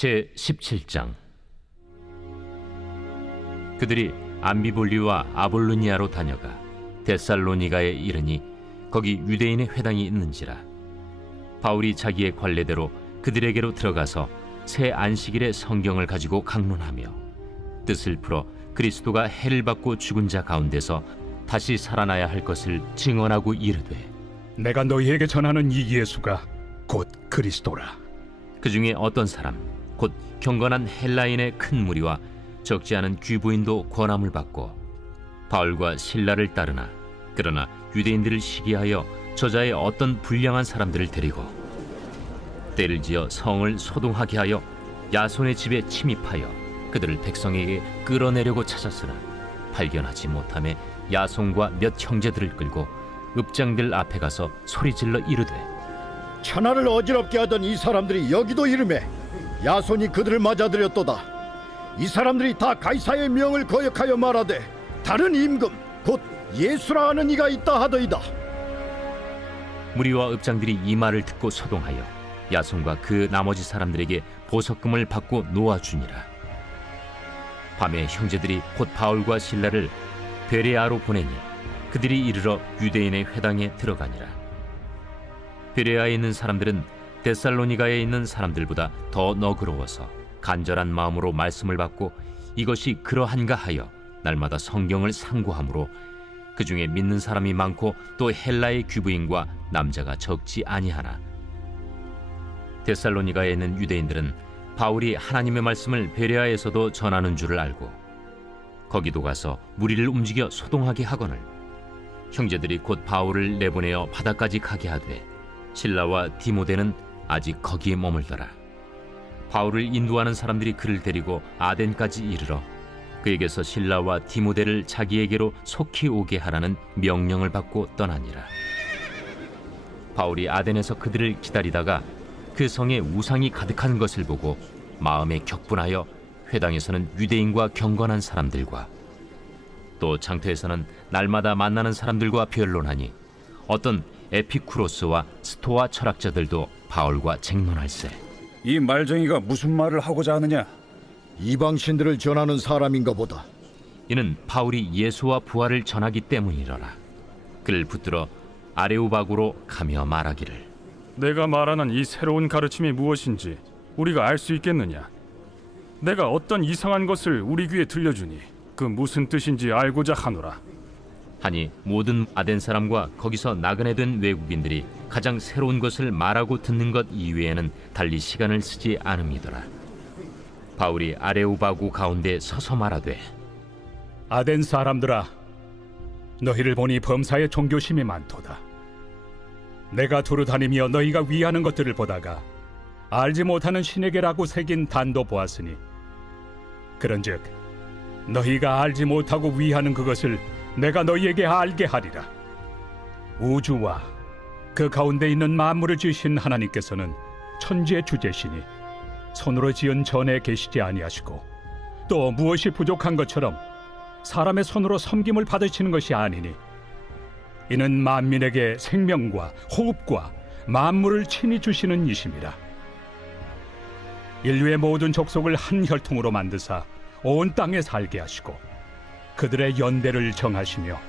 제17장. 그들이 암비볼리와 아볼로니아로 다녀가 데살로니가에 이르니 거기 유대인의 회당이 있는지라. 바울이 자기의 관례대로 그들에게로 들어가서 새 안식일에 성경을 가지고 강론하며 뜻을 풀어 그리스도가 해를 받고 죽은 자 가운데서 다시 살아나야 할 것을 증언하고 이르되, 내가 너희에게 전하는 이 예수가 곧 그리스도라. 그 중에 어떤 사람 곧 경건한 헬라인의 큰 무리와 적지 않은 귀부인도 권함을 받고 바울과 실라를 따르나, 그러나 유대인들을 시기하여 저자의 어떤 불량한 사람들을 데리고 때를 지어 성을 소동하게 하여 야손의 집에 침입하여 그들을 백성에게 끌어내려고 찾았으나 발견하지 못하매 야손과 몇 형제들을 끌고 읍장들 앞에 가서 소리질러 이르되, 천하를 어지럽게 하던 이 사람들이 여기도 이르매 야손이 그들을 맞아들였도다. 이 사람들이 다 가이사의 명을 거역하여 말하되 다른 임금 곧 예수라 하는 이가 있다 하더이다. 무리와 읍장들이 이 말을 듣고 소동하여 야손과 그 나머지 사람들에게 보석금을 받고 놓아주니라. 밤에 형제들이 곧 바울과 실라를 베레아로 보내니 그들이 이르러 유대인의 회당에 들어가니라. 베레아에 있는 사람들은 데살로니가에 있는 사람들보다 더 너그러워서 간절한 마음으로 말씀을 받고 이것이 그러한가 하여 날마다 성경을 상고하므로 그 중에 믿는 사람이 많고 또 헬라의 귀부인과 남자가 적지 아니하나, 데살로니가에 있는 유대인들은 바울이 하나님의 말씀을 베레아에서도 전하는 줄을 알고 거기도 가서 무리를 움직여 소동하게 하거늘 형제들이 곧 바울을 내보내어 바다까지 가게 하되 실라와 디모데는 아직 거기에 머물더라. 바울을 인도하는 사람들이 그를 데리고 아덴까지 이르러 그에게서 실라와 디모데를 자기에게로 속히 오게 하라는 명령을 받고 떠나니라. 바울이 아덴에서 그들을 기다리다가 그 성에 우상이 가득한 것을 보고 마음에 격분하여 회당에서는 유대인과 경건한 사람들과 또 장터에서는 날마다 만나는 사람들과 변론하니 어떤 에피쿠로스와 스토아 철학자들도 바울과 쟁론할세. 이 말쟁이가 무슨 말을 하고자 하느냐? 이방신들을 전하는 사람인가 보다. 이는 바울이 예수와 부활을 전하기 때문이러라. 그를 붙들어 아레오바구로 가며 말하기를, 내가 말하는 이 새로운 가르침이 무엇인지 우리가 알 수 있겠느냐? 내가 어떤 이상한 것을 우리 귀에 들려주니 그 무슨 뜻인지 알고자 하노라. 하니 모든 아덴 사람과 거기서 나그네 된 외국인들이 가장 새로운 것을 말하고 듣는 것 이외에는 달리 시간을 쓰지 않음이더라. 바울이 아레오바구 가운데 서서 말하되, 아덴 사람들아, 너희를 보니 범사에 종교심이 많도다. 내가 두루 다니며 너희가 위하는 것들을 보다가 알지 못하는 신에게라고 새긴 단도 보았으니 그런즉 너희가 알지 못하고 위하는 그것을 내가 너희에게 알게 하리라. 우주와 그 가운데 있는 만물을 지으신 하나님께서는 천지의 주제시니 손으로 지은 전에 계시지 아니하시고 또 무엇이 부족한 것처럼 사람의 손으로 섬김을 받으시는 것이 아니니 이는 만민에게 생명과 호흡과 만물을 친히 주시는 이심이라. 인류의 모든 족속을 한 혈통으로 만드사 온 땅에 살게 하시고 그들의 연대를 정하시며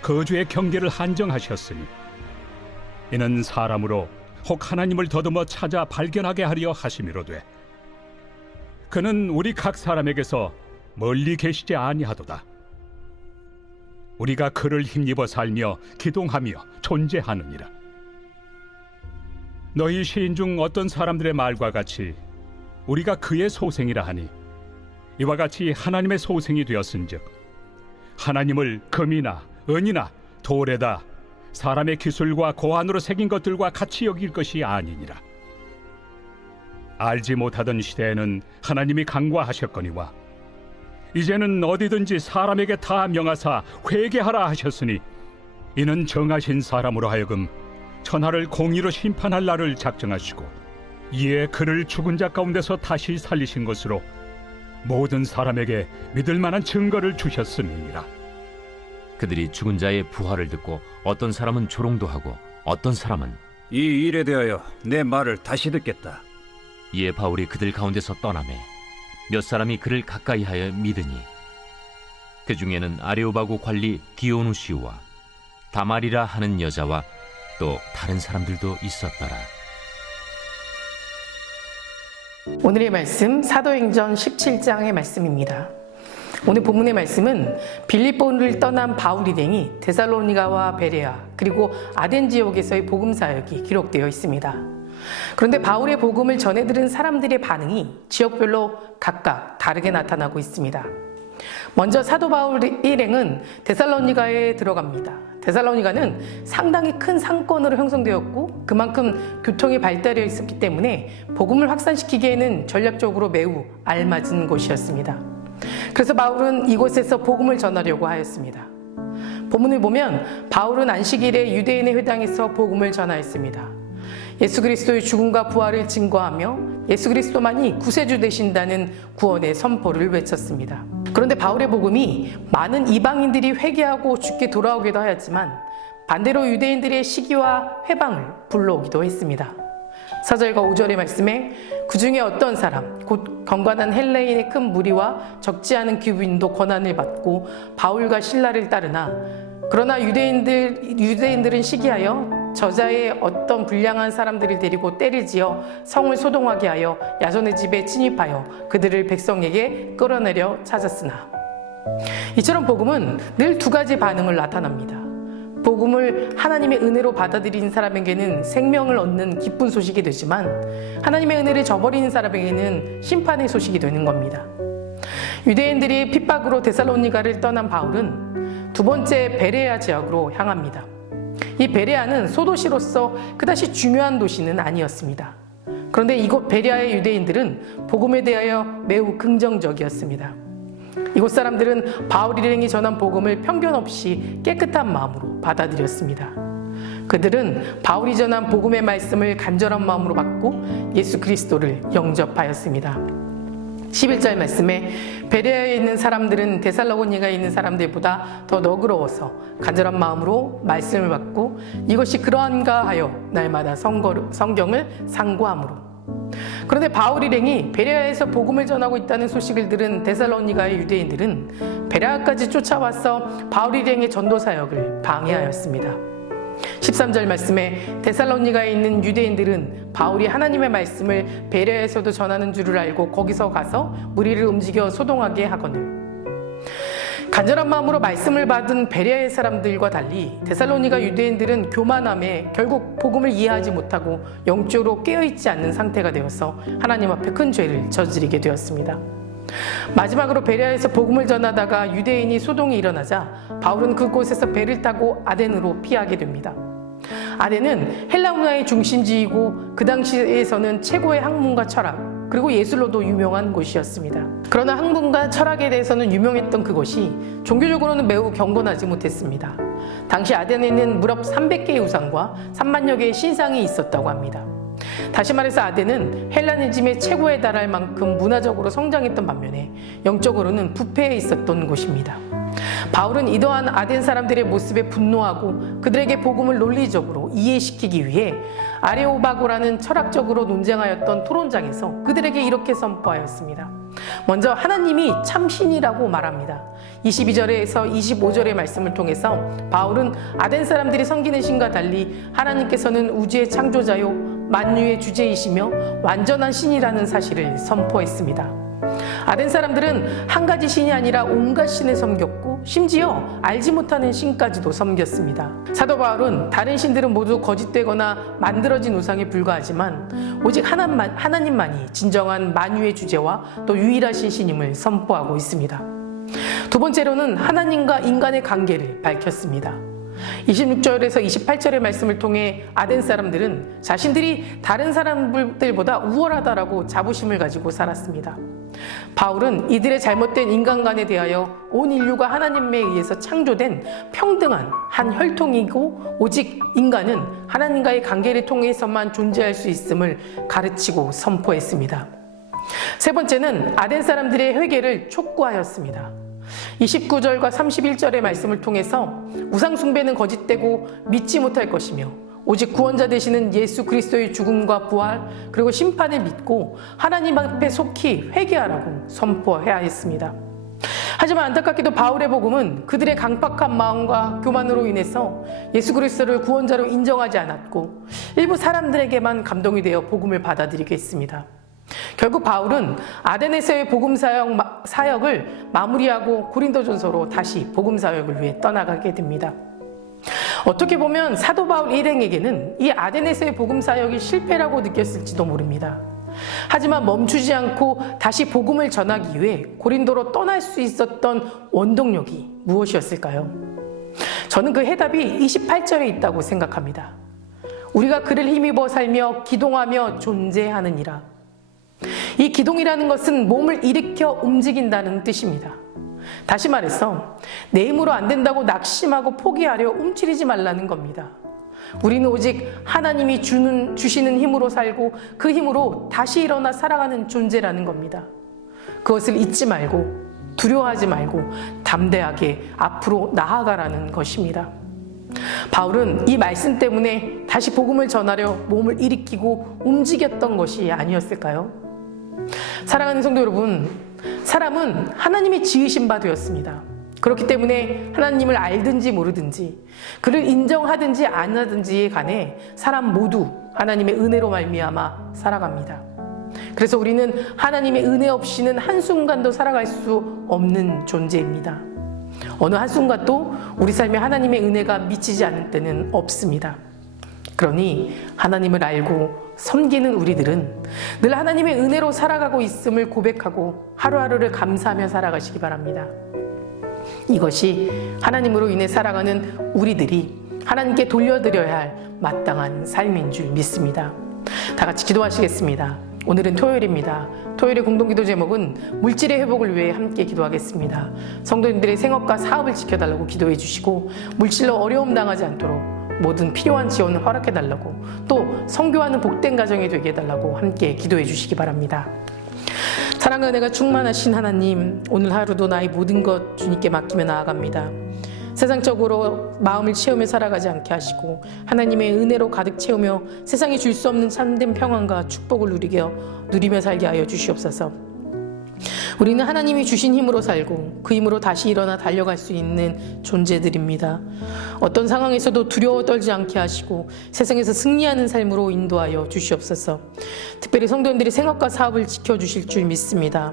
거주의 경계를 한정하셨으니 이는 사람으로 혹 하나님을 더듬어 찾아 발견하게 하려 하심이로되 그는 우리 각 사람에게서 멀리 계시지 아니하도다. 우리가 그를 힘입어 살며 기동하며 존재하느니라. 너희 시인 중 어떤 사람들의 말과 같이 우리가 그의 소생이라 하니 이와 같이 하나님의 소생이 되었은즉 하나님을 금이나 은이나 돌에다 사람의 기술과 고안으로 새긴 것들과 같이 여길 것이 아니니라. 알지 못하던 시대에는 하나님이 간과하셨거니와 이제는 어디든지 사람에게 다 명하사 회개하라 하셨으니 이는 정하신 사람으로 하여금 천하를 공의로 심판할 날을 작정하시고 이에 그를 죽은 자 가운데서 다시 살리신 것으로 모든 사람에게 믿을 만한 증거를 주셨음이니라. 그들이 죽은 자의 부활을 듣고 어떤 사람은 조롱도 하고 어떤 사람은 이 일에 대하여 내 말을 다시 듣겠다. 이에 바울이 그들 가운데서 떠나매 몇 사람이 그를 가까이하여 믿으니 그 중에는 아레오바고 관리 디오누시오와 다말이라 하는 여자와 또 다른 사람들도 있었더라. 오늘의 말씀 사도행전 17장의 말씀입니다. 오늘 본문의 말씀은 빌립보를 떠난 바울 일행이 데살로니가와 베레아 그리고 아덴 지역에서의 복음 사역이 기록되어 있습니다. 그런데 바울의 복음을 전해 들은 사람들의 반응이 지역별로 각각 다르게 나타나고 있습니다. 먼저 사도 바울 일행은 데살로니가에 들어갑니다. 데살로니가는 상당히 큰 상권으로 형성되었고 그만큼 교통이 발달되어 있었기 때문에 복음을 확산시키기에는 전략적으로 매우 알맞은 곳이었습니다. 그래서 바울은 이곳에서 복음을 전하려고 하였습니다. 본문을 보면 바울은 안식일에 유대인의 회당에서 복음을 전하였습니다. 예수 그리스도의 죽음과 부활을 증거하며 예수 그리스도만이 구세주 되신다는 구원의 선포를 외쳤습니다. 그런데 바울의 복음이 많은 이방인들이 회개하고 주께 돌아오기도 하였지만 반대로 유대인들의 시기와 회방을 불러오기도 했습니다. 4절과 5절의 말씀에 그 중에 어떤 사람 곧 경건한 헬레인의 큰 무리와 적지 않은 귀부인도 권한을 받고 바울과 실라를 따르나 그러나 유대인들은 시기하여 저자의 어떤 불량한 사람들을 데리고 때를 지어 성을 소동하게 하여 야손의 집에 침입하여 그들을 백성에게 끌어내려 찾았으나 이처럼 복음은 늘 두 가지 반응을 나타납니다. 복음을 하나님의 은혜로 받아들이는 사람에게는 생명을 얻는 기쁜 소식이 되지만 하나님의 은혜를 저버리는 사람에게는 심판의 소식이 되는 겁니다. 유대인들이 핍박으로 데살로니가를 떠난 바울은 두 번째 베레아 지역으로 향합니다. 이 베레아는 소도시로서 그다지 중요한 도시는 아니었습니다. 그런데 이곳 베레아의 유대인들은 복음에 대하여 매우 긍정적이었습니다. 이곳 사람들은 바울 일행이 전한 복음을 편견 없이 깨끗한 마음으로 받아들였습니다. 그들은 바울이 전한 복음의 말씀을 간절한 마음으로 받고 예수 그리스도를 영접하였습니다. 11절 말씀에 베레아에 있는 사람들은 데살로니가에 있는 사람들보다 더 너그러워서 간절한 마음으로 말씀을 받고 이것이 그러한가 하여 날마다 성경을 상고함으로. 그런데 바울 일행이 베레아에서 복음을 전하고 있다는 소식을 들은 데살로니가의 유대인들은 베레아까지 쫓아와서 바울 일행의 전도 사역을 방해하였습니다. 13절 말씀에 데살로니가에 있는 유대인들은 바울이 하나님의 말씀을 베레아에서도 전하는 줄을 알고 거기서 가서 무리를 움직여 소동하게 하거늘. 간절한 마음으로 말씀을 받은 베레아의 사람들과 달리 데살로니가 유대인들은 교만함에 결국 복음을 이해하지 못하고 영적으로 깨어있지 않는 상태가 되어서 하나님 앞에 큰 죄를 저지르게 되었습니다. 마지막으로 베레아에서 복음을 전하다가 유대인이 소동이 일어나자 바울은 그곳에서 배를 타고 아덴으로 피하게 됩니다. 아덴은 헬라 문화의 중심지이고 그 당시에서는 최고의 학문과 철학 그리고 예술로도 유명한 곳이었습니다. 그러나 학문과 철학에 대해서는 유명했던 그곳이 종교적으로는 매우 경건하지 못했습니다. 당시 아덴에는 무려 300개의 우상과 3만여 개의 신상이 있었다고 합니다. 다시 말해서 아덴은 헬라니즘의 최고에 달할 만큼 문화적으로 성장했던 반면에 영적으로는 부패해 있었던 곳입니다. 바울은 이러한 아덴 사람들의 모습에 분노하고 그들에게 복음을 논리적으로 이해시키기 위해 아레오바고라는 철학적으로 논쟁하였던 토론장에서 그들에게 이렇게 선포하였습니다. 먼저 하나님이 참 신이라고 말합니다. 22절에서 25절의 말씀을 통해서 바울은 아덴 사람들이 섬기는 신과 달리 하나님께서는 우주의 창조자요 만유의 주제이시며 완전한 신이라는 사실을 선포했습니다. 아덴 사람들은 한 가지 신이 아니라 온갖 신을 섬겼고 심지어 알지 못하는 신까지도 섬겼습니다. 사도 바울은 다른 신들은 모두 거짓되거나 만들어진 우상에 불과하지만 오직 하나님만이 진정한 만유의 주제와 또 유일하신 신임을 선포하고 있습니다. 두 번째로는 하나님과 인간의 관계를 밝혔습니다. 26절에서 28절의 말씀을 통해 아덴 사람들은 자신들이 다른 사람들보다 우월하다라고 자부심을 가지고 살았습니다. 바울은 이들의 잘못된 인간관에 대하여 온 인류가 하나님에 의해서 창조된 평등한 한 혈통이고 오직 인간은 하나님과의 관계를 통해서만 존재할 수 있음을 가르치고 선포했습니다. 세 번째는 아덴 사람들의 회개를 촉구하였습니다. 29절과 31절의 말씀을 통해서 우상 숭배는 거짓되고 믿지 못할 것이며 오직 구원자 되시는 예수 그리스도의 죽음과 부활 그리고 심판을 믿고 하나님 앞에 속히 회개하라고 선포해야 했습니다. 하지만 안타깝게도 바울의 복음은 그들의 강박한 마음과 교만으로 인해서 예수 그리스도를 구원자로 인정하지 않았고 일부 사람들에게만 감동이 되어 복음을 받아들이게 했습니다. 결국 바울은 아덴에서의 복음 사역을 마무리하고 고린도전서로 다시 복음 사역을 위해 떠나가게 됩니다. 어떻게 보면 사도 바울 일행에게는 이 아덴에서의 복음 사역이 실패라고 느꼈을지도 모릅니다. 하지만 멈추지 않고 다시 복음을 전하기 위해 고린도로 떠날 수 있었던 원동력이 무엇이었을까요? 저는 그 해답이 28절에 있다고 생각합니다. 우리가 그를 힘입어 살며 기동하며 존재하느니라. 이 기동이라는 것은 몸을 일으켜 움직인다는 뜻입니다. 다시 말해서 내 힘으로 안 된다고 낙심하고 포기하려 움츠리지 말라는 겁니다. 우리는 오직 하나님이 주시는 힘으로 살고 그 힘으로 다시 일어나 살아가는 존재라는 겁니다. 그것을 잊지 말고 두려워하지 말고 담대하게 앞으로 나아가라는 것입니다. 바울은 이 말씀 때문에 다시 복음을 전하려 몸을 일으키고 움직였던 것이 아니었을까요? 사랑하는 성도 여러분, 사람은 하나님이 지으신 바 되었습니다. 그렇기 때문에 하나님을 알든지 모르든지 그를 인정하든지 안 하든지에 관해 사람 모두 하나님의 은혜로 말미암아 살아갑니다. 그래서 우리는 하나님의 은혜 없이는 한순간도 살아갈 수 없는 존재입니다. 어느 한순간도 우리 삶에 하나님의 은혜가 미치지 않을 때는 없습니다. 그러니 하나님을 알고 섬기는 우리들은 늘 하나님의 은혜로 살아가고 있음을 고백하고 하루하루를 감사하며 살아가시기 바랍니다. 이것이 하나님으로 인해 살아가는 우리들이 하나님께 돌려드려야 할 마땅한 삶인 줄 믿습니다. 다 같이 기도하시겠습니다. 오늘은 토요일입니다. 토요일의 공동기도 제목은 물질의 회복을 위해 함께 기도하겠습니다. 성도님들의 생업과 사업을 지켜달라고 기도해 주시고 물질로 어려움 당하지 않도록 모든 필요한 지원을 허락해달라고 또 성교하는 복된 가정이 되게 해달라고 함께 기도해 주시기 바랍니다. 사랑과 은혜가 충만하신 하나님, 오늘 하루도 나의 모든 것 주님께 맡기며 나아갑니다. 세상적으로 마음을 채우며 살아가지 않게 하시고 하나님의 은혜로 가득 채우며 세상이 줄 수 없는 참된 평안과 축복을 누리며 살게 하여 주시옵소서. 우리는 하나님이 주신 힘으로 살고 그 힘으로 다시 일어나 달려갈 수 있는 존재들입니다. 어떤 상황에서도 두려워 떨지 않게 하시고 세상에서 승리하는 삶으로 인도하여 주시옵소서. 특별히 성도님들이 생업과 사업을 지켜주실 줄 믿습니다.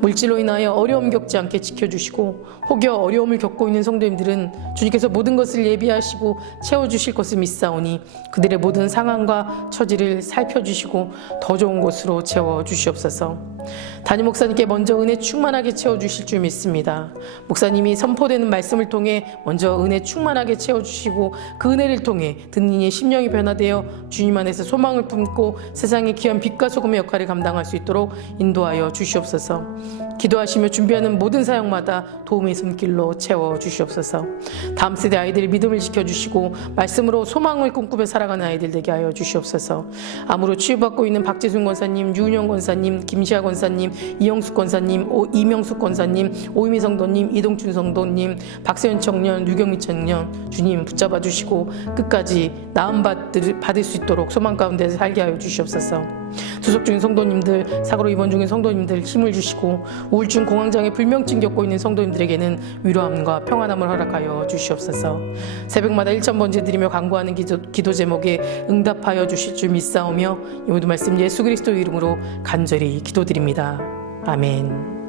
물질로 인하여 어려움 겪지 않게 지켜주시고 혹여 어려움을 겪고 있는 성도님들은 주님께서 모든 것을 예비하시고 채워주실 것을 믿사오니 그들의 모든 상황과 처지를 살펴주시고 더 좋은 곳으로 채워주시옵소서. 담임 목사님께 먼저 은혜 충만하게 채워주실 줄 믿습니다. 목사님이 선포되는 말씀을 통해 먼저 은혜 충만하게 채워주시고 그 은혜를 통해 듣는 이의 심령이 변화되어 주님 안에서 소망을 품고 세상의 귀한 빛과 소금의 역할을 감당할 수 있도록 인도하여 주시옵소서. 기도하시며 준비하는 모든 사역마다 도움의 손길로 채워주시옵소서. 다음 세대 아이들의 믿음을 지켜주시고 말씀으로 소망을 꿈꾸며 살아가는 아이들 되게 하여 주시옵소서. 암으로 치유받고 있는 박재순 권사님, 유은영 권사님, 김시아 권사님, 이영숙 권사님, 이명숙 권사님, 오이미 성도님, 이동춘 성도님, 박세현 청년, 류경미 청년 주님 붙잡아 주시고 끝까지 나음 받을 수 있도록 소망 가운데 살게 하여 주시옵소서. 투석 중인 성도님들, 사고로 입원 중인 성도님들 힘을 주시고 우울증, 공황장애, 불면증 겪고 있는 성도님들에게는 위로함과 평안함을 허락하여 주시옵소서. 새벽마다 1,000번째 드리며 간구하는 기도 제목에 응답하여 주실 줄 믿사오며 이 모든 말씀 예수 그리스도 이름으로 간절히 기도드립니다. 아멘.